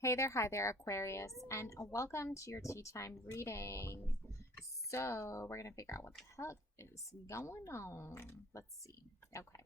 Hey there, hi there, Aquarius, and welcome to your tea time reading. So, we're going to figure out what the heck is going on. Let's see. Okay.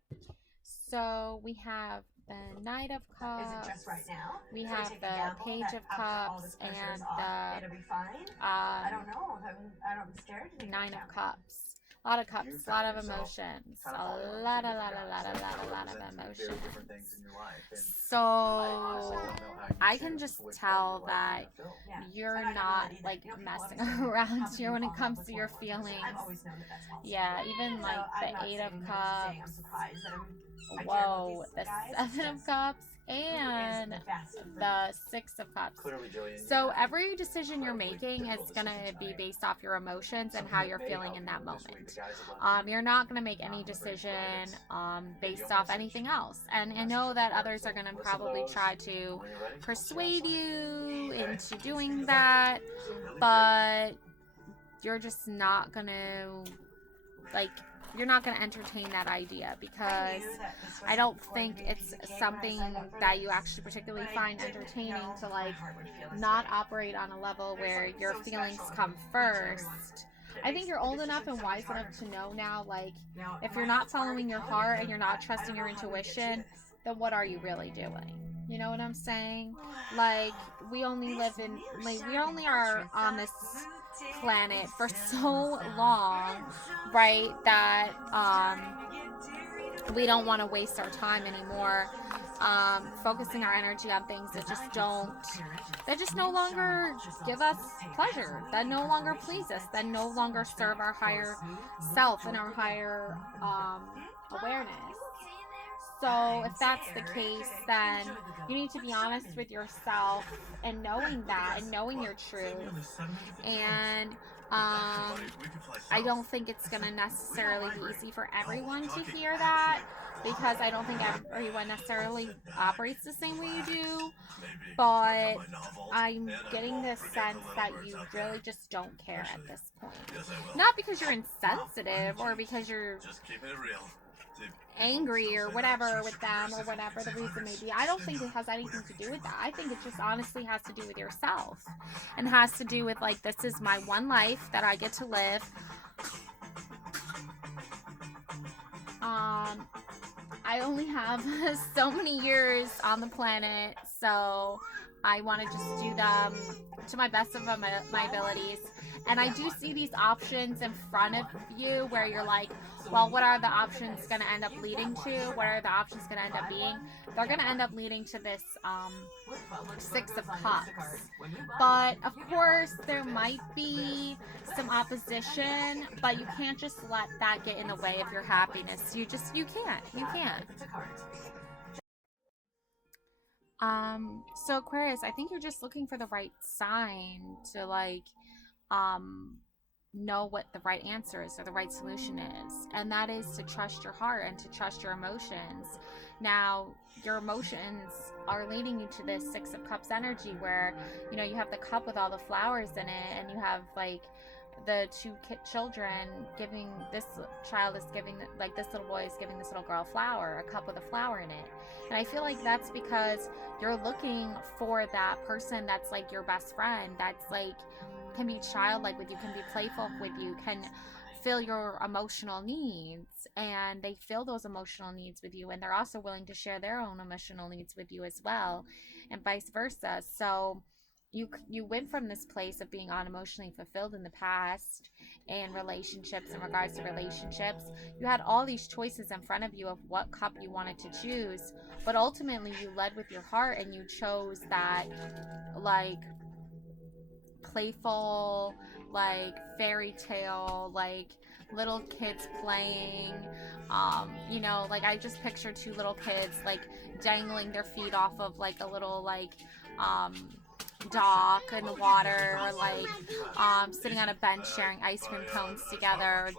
So, we have the Knight of Is it just right Cups, now? we Do I have take a the gamble Page that of after all Cups, this pressure is and off, the it'll be fine? I don't know. I'm scared to take that Nine of gamble. Cups. A lot of cups, You a lot found of yourself emotions, kind a of falling on lot, two a different lot, a lot, guys a that lot, a lot of represent two very different things emotions. in your life. And So I honestly don't know how you I can choose just which part of tell your life that you're gonna fill. Yeah. you're I'm not not gonna let like either. People messing always say, around how can here you when it fall in love comes to before your one person? feelings. I've always known that that's possible. Yeah, even So like I'm the not Eight of saying that I'm just saying I'm Cups. surprised that I can't Whoa, with the these guys. Seven of It's just Cups who is and the best for me. the Six of Cups. Clearly, Jillian, So every decision you're making is going to be based off your emotions and something how that you're may feeling help in you that with this week, moment. the guys that left you You're not going to make any on the very decision private based video off message, anything else. And I message know from that the heart. others So are going to listen probably those, try and to when you're ready, we'll see you persuade outside. you Okay? into Good doing luck. that, Really but you're just not going to, like, you're not going to entertain that idea because I don't think it's something that you actually particularly find entertaining to, like, not operate on a level where your feelings come first. I think you're old enough and wise enough to know now, like, if you're not following your heart and you're not trusting your intuition, then what are you really doing? You know what I'm saying? Like, we only live in, like, we only are on this planet for so long, right? That we don't want to waste our time anymore focusing our energy on things that just no longer give us pleasure, that no longer please us, that no longer serve our higher self and our higher awareness. So if that's the case, then you need to be honest with yourself and knowing that and knowing your truth. And I don't think it's going to necessarily be easy for everyone to hear that because I don't think everyone necessarily operates the same way you do. But I'm getting this sense that you really just don't care at this point. Not because you're insensitive or because you're angry or whatever with them or whatever the reason may be. I don't think it has anything to do with that. I think it just honestly has to do with yourself and has to do with, like, this is my one life that I get to live. I only have so many years on the planet, so I want to just do them to my best of my abilities. And I do see these options in front of you where you're like, well, what are the options going to end up leading to? What are the options going to end up being? They're going to end up leading to this Six of Cups. But of course, there might be some opposition, but you can't just let that get in the way of your happiness. You can't. So Aquarius, I think you're just looking for the right sign to, like, um know what the right answer is or the right solution is, and that is to trust your heart and to trust your emotions. Now, your emotions are leading you to this Six of Cups energy where, you know, you have the cup with all the flowers in it, and you have, like, the two children giving, this child is giving, like, this little boy is giving this little girl a cup with a flower in it. And I feel like that's because you're looking for that person that's like your best friend, that's like, can be childlike with you, can be playful with you, can fill your emotional needs, and they fill those emotional needs with you, and they're also willing to share their own emotional needs with you as well, and vice versa. So you went from this place of being unemotionally fulfilled in the past in relationships, in regards to relationships. You had all these choices in front of you of what cup you wanted to choose, but ultimately you led with your heart and you chose that, like, playful, like, fairy tale, like, little kids playing. You know, like, I just picture two little kids, like, dangling their feet off of, like, a little, like, um dock in the water, or like sitting on a bench sharing ice cream cones together.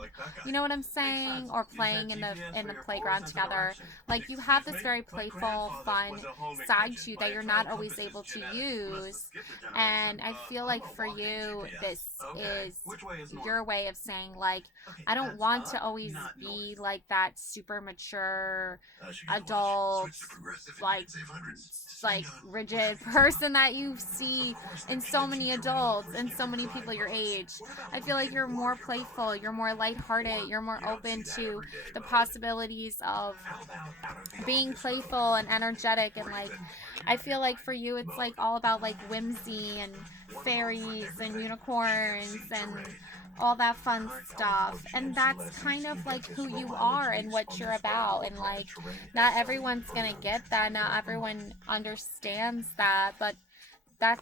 You know what I'm saying? Or playing in the playground together. Like, you have this very playful, fun side to you that you're not always able to use. And I feel like for you, this is your way of saying, like, I don't want to always be like that super mature adult, like rigid person that you see in so many adults and so many people your age. I feel like you're more playful, you're more lighthearted, you're more open to the possibilities of being playful and energetic, and like I feel like for you it's like all about like whimsy and fairies and unicorns and all that fun stuff, and that's kind of like who you are and what you're about. And like not everyone's gonna get that, not everyone understands that, that's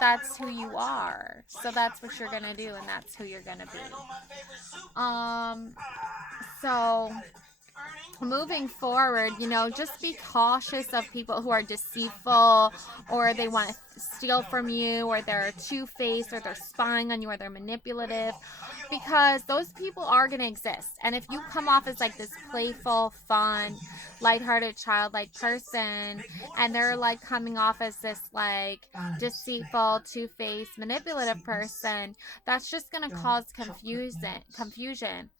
that's who you are, so that's what you're gonna do and that's who you're gonna be. So moving forward, just be cautious of people who are deceitful, or they want to steal from you, or they're two-faced, or they're spying on you, or they're manipulative, because those people are going to exist. And if you come off as like this playful, fun, lighthearted, childlike person, and they're like coming off as this like deceitful, two-faced, manipulative person, that's just going to cause confusion.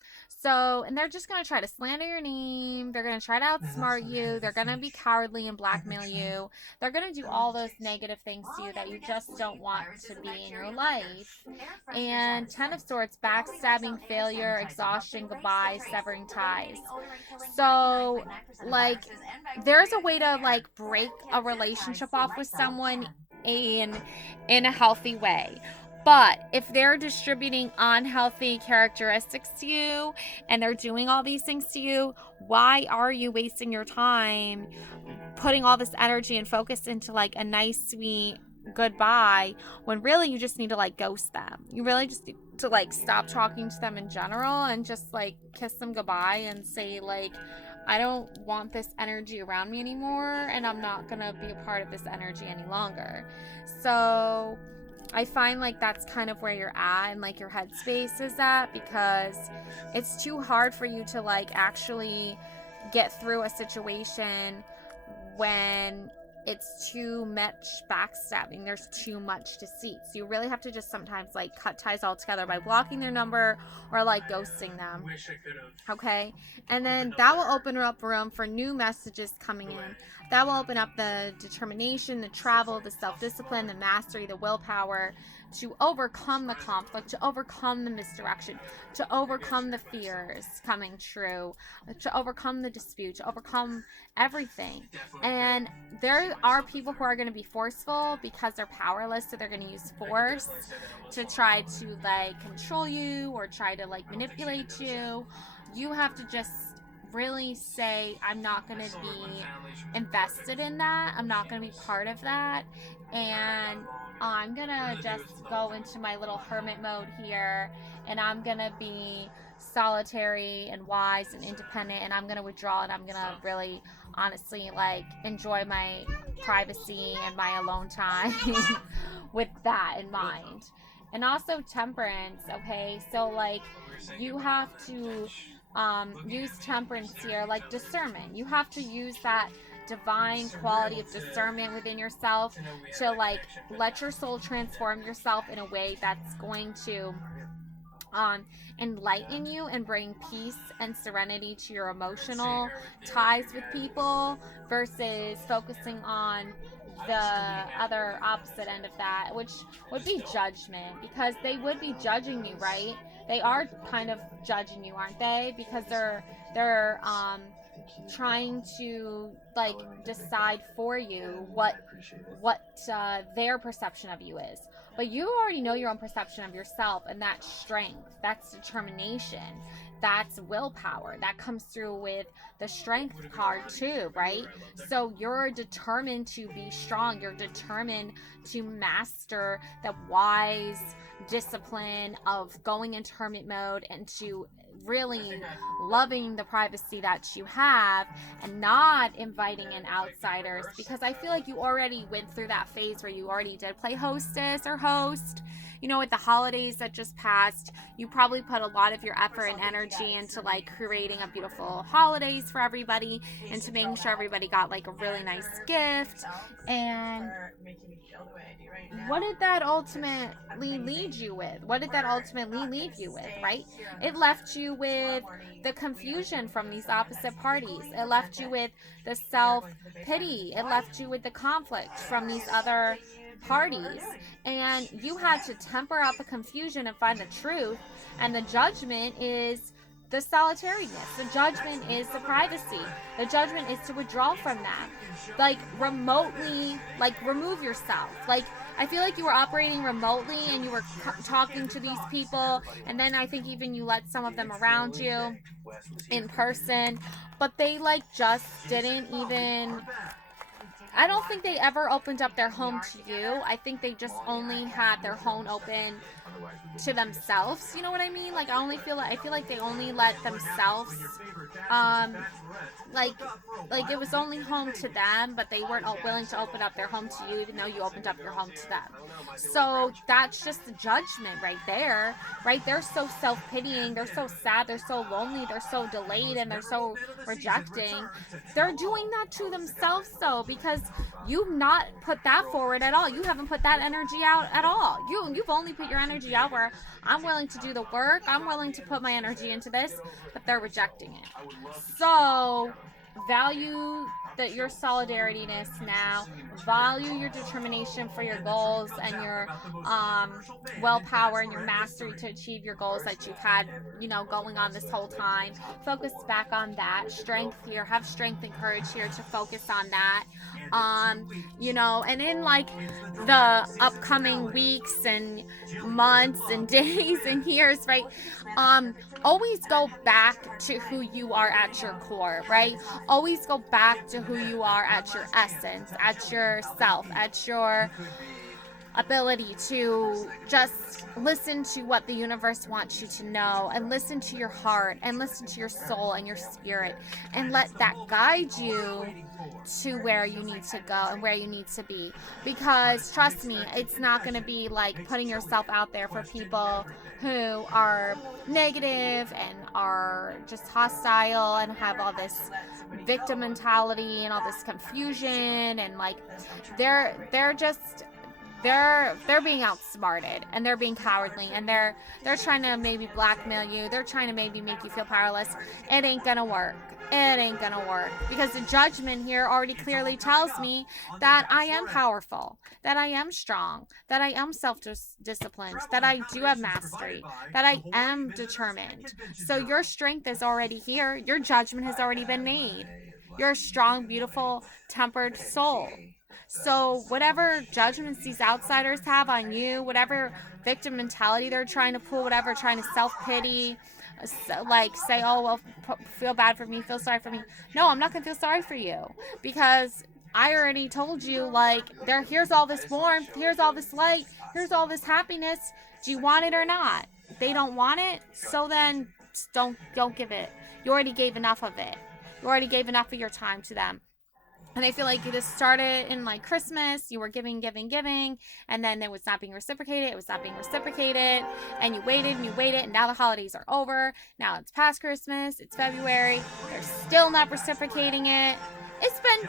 So, and they're just going to try to slander your name. They're going to try to outsmart you. They're going to be cowardly and blackmail you. They're going to do all those negative things to you that you just don't want to be in your life. And Ten of Swords, backstabbing, failure, exhaustion, goodbye, severing ties. So, like, there's a way to, like, break a relationship off with someone in a healthy way. But if they're distributing unhealthy characteristics to you and they're doing all these things to you, why are you wasting your time putting all this energy and focus into like a nice, sweet goodbye, when really you just need to like ghost them? You really just need to like stop talking to them in general and just like kiss them goodbye and say like, I don't want this energy around me anymore, and I'm not gonna be a part of this energy any longer. So I find like that's kind of where you're at and like your headspace is at, because it's too hard for you to like actually get through a situation when it's too much backstabbing. There's too much deceit. So you really have to just sometimes like cut ties altogether by blocking their number or like ghosting them. Okay? And then that will open up room for new messages coming in. That will open up the determination, the travel, the self-discipline, the mastery, the willpower to overcome the conflict, to overcome the misdirection, to overcome the fears coming true, to overcome the dispute, to overcome everything. And there are people who are going to be forceful because they're powerless, so they're going to use force to try to like control you or try to like manipulate you. You have to just really say, I'm not going to be invested in that. I'm not going to be part of that. And I'm going to just go into my little hermit mode here, and I'm going to be solitary and wise and independent, and I'm going to withdraw, and I'm going to really honestly like enjoy my privacy and my alone time with that in mind. And also temperance, okay? So like you have to use temperance here, like discernment. You have to use that divine quality of discernment within yourself to like let your soul transform yourself in a way that's going to enlighten you and bring peace and serenity to your emotional ties with people, versus focusing on the other opposite end of that, which would be judgment, because they would be judging you, right? They are kind of judging you, aren't they? Because they're trying to like decide for you what their perception of you is. But you already know your own perception of yourself, and that's strength, that's determination, that's willpower. That comes through with the strength card too, right? So you're determined to be strong. You're determined to master the wise discipline of going into hermit mode and to really loving the privacy that you have and not inviting in outsiders, because I feel like you already went through that phase where you already did play hostess or host. you know, with the holidays that just passed, you probably put a lot of your effort and energy into like creating a beautiful holidays for everybody, and to making sure everybody got like a really nice gift. And what did that ultimately lead you with? What did that ultimately leave you with, right? It left you with the confusion from these opposite parties. It left you with the self-pity. It left you with the conflict from these other parties. And you had to temper out the confusion and find the truth. And the judgment is the solitariness. The judgment is the privacy. The judgment is to withdraw from that. Like, remotely, like, remove yourself. Like, I feel like you were operating remotely and you were talking to these people, and then I think even you let some of them around you in person, but they like just didn't even, I don't think they ever opened up their home to you. I think they just only had their home open to themselves. You know what I mean? Like, I feel like they only let themselves, like it was only home to them, but they weren't willing to open up their home to you, even though you opened up your home to them. So that's just the judgment right there, right? They're so self-pitying, they're so sad, they're so lonely, they're so delayed, and they're so rejecting. They're doing that to themselves though, because you've not put that forward at all. You haven't put that energy out at all. You've only put your energy out where I'm willing to do the work, I'm willing to put my energy into this, but they're rejecting it. So value your solidariness now. Value your determination for your goals and your willpower and your mastery to achieve your goals that you've had, you know, going on this whole time. Focus back on that. Strength here. Have strength and courage here to focus on that. You know, and in like the upcoming weeks and months and days and years, right? Always go back to who you are at your core, right? Always go back to who you are at your essence, at your self, at your ability to just listen to what the universe wants you to know, and listen to your heart, and listen to your soul and your spirit, and let that guide you to where you need to go and where you need to be. Because trust me, it's not going to be like putting yourself out there for people who are negative and are just hostile and have all this victim mentality and all this confusion, and like they're being outsmarted, and they're being cowardly, and they're trying to maybe blackmail you. They're trying to maybe make you feel powerless. It ain't gonna work. It ain't gonna work, because the judgment here already clearly tells me that I am powerful, that I am strong, that I am self-disciplined, that I do have mastery, that I am determined. So your strength is already here. Your judgment has already been made. You're a strong, beautiful, tempered soul. So whatever judgments these outsiders have on you, whatever victim mentality they're trying to pull, whatever trying to self-pity, like say, oh, well, feel bad for me, feel sorry for me. No, I'm not going to feel sorry for you, because I already told you, like, here's all this warmth, here's all this light, here's all this happiness. Do you want it or not? They don't want it, so then don't give it. You already gave enough of it. You already gave enough of your time to them. And I feel like this started in like Christmas. You were giving, and then it was not being reciprocated. And you waited, and now the holidays are over. Now it's past Christmas. It's February. They're still not reciprocating it. It's been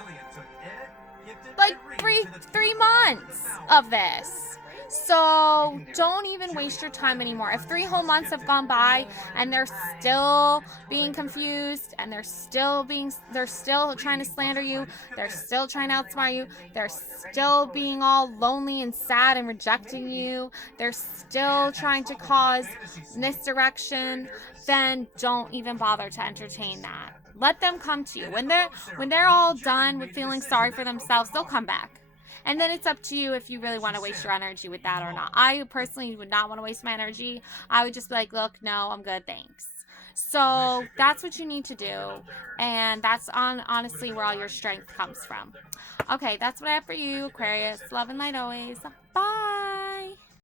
like three months of this. So don't even waste your time anymore. If 3 whole months have gone by and they're still being confused, and they're still trying to slander you, they're still trying to outsmart you, they're still being all lonely and sad and rejecting you, they're still trying to cause misdirection, then don't even bother to entertain that. Let them come to you. When they're all done with feeling sorry for themselves, they'll come back. And then it's up to you if you really want to waste your energy with that or not. I personally would not want to waste my energy. I would just be like, look, no, I'm good, thanks. So that's what you need to do. And that's honestly where all your strength comes from. Okay, that's what I have for you, Aquarius. Love and light always. Bye.